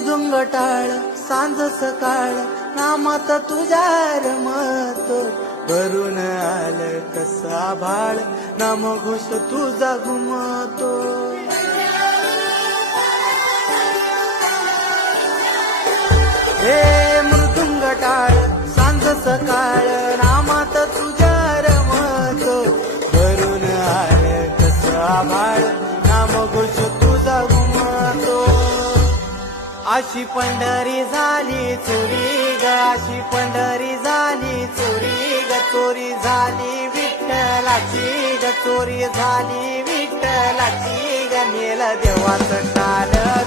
मृदुंग टाळ सांज सकाळ नामात तुझ्या रमतो भरून आलं कसं आभाळ नामघोष तुझा घुमतो हे मृदुंग टाळ सांज सकाळ नामात तुझ्या रमतो भरून आलं कसं आभाळ नामघोष तुझा घुमतो अशी पंढरी झाली चोरी ग अशी पंढरी झाली चोरी ग चोरी झाली विठ्ठलाची ग चोरी झाली विठ्ठलाची ग नेलं देवाचं काल